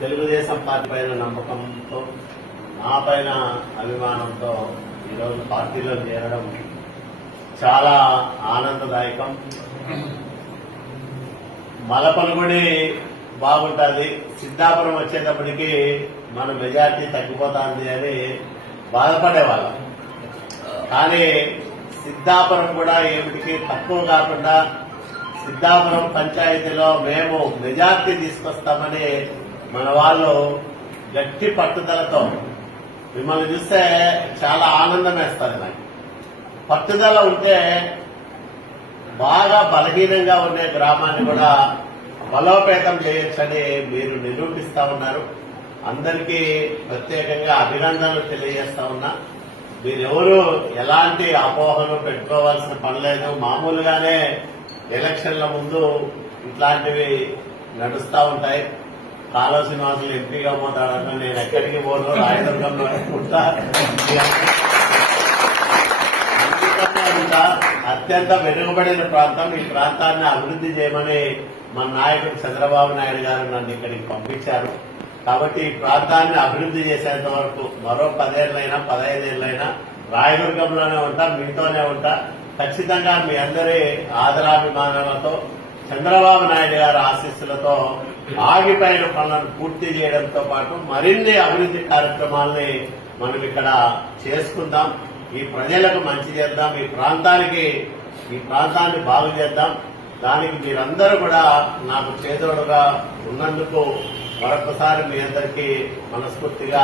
Telugu Desam party పైన నమ్మకంతో నా పైన అభిమానంతో ఈరోజు పార్టీలో చేరడం చాలా ఆనందదాయకం. మలపలుగుడి బాగుంటుంది. సిద్ధాపురం వచ్చేటప్పటికి మన మెజార్టీ తగ్గిపోతుంది అని బాధపడేవాళ్ళం. కానీ సిద్ధాపురం కూడా ఏమిటికి తక్కువ కాకుండా సిద్ధాపురం పంచాయతీలో మేము మెజార్టీ తీసుకొస్తామని మన వాళ్ళు గట్టి పట్టుదలతో మిమ్మల్ని చూస్తే చాలా ఆనందం వేస్తుంది నాకు. పట్టుదల ఉంటే బాగా బలహీనంగా ఉండే గ్రామాన్ని కూడా బలోపేతం చేయొచ్చని మీరు నిరూపిస్తా ఉన్నారు. అందరికీ ప్రత్యేకంగా అభినందనలు తెలియజేస్తా ఉన్నా. మీరెవరు ఎలాంటి అపోహలు పెట్టుకోవాల్సిన పనిలేదు మామూలుగానే ఎలక్షన్ల ముందు ఇట్లాంటివి నడుస్తూ ఉంటాయి. కాలువ శ్రీనివాసులు ఎంపీగా పోతాడన్న నేను ఎక్కడికి పోను రాయదుర్గంలో ఉంటా. అత్యంత వెనుకబడిన ప్రాంతం ఈ ప్రాంతాన్ని అభివృద్ధి చేయమని మన నాయకుడు చంద్రబాబు నాయుడు గారు నన్ను ఇక్కడికి పంపించారు. కాబట్టి ఈ ప్రాంతాన్ని అభివృద్ధి చేసేంత వరకు మరో పదేళ్ళైనా పదహైదేళ్ళైనా రాయదుర్గంలోనే ఉంటా మీతోనే ఉంటా. ఖచ్చితంగా మీ అందరి ఆదరాభిమానాలతో చంద్రబాబు నాయుడు గారి ఆశీస్సులతో ఆగిపోయిన పనులను పూర్తి చేయడంతో పాటు మరిన్ని అభివృద్ధి కార్యక్రమాల్ని మనం ఇక్కడ చేసుకుందాం. ఈ ప్రజలకు మంచి చేద్దాం. ఈ ప్రాంతానికి ఈ ప్రాంతాన్ని బాగు చేద్దాం. దానికి మీరందరూ కూడా నాకు చేదోడుగా ఉన్నందుకు మరొకసారి మీ అందరికీ మనస్ఫూర్తిగా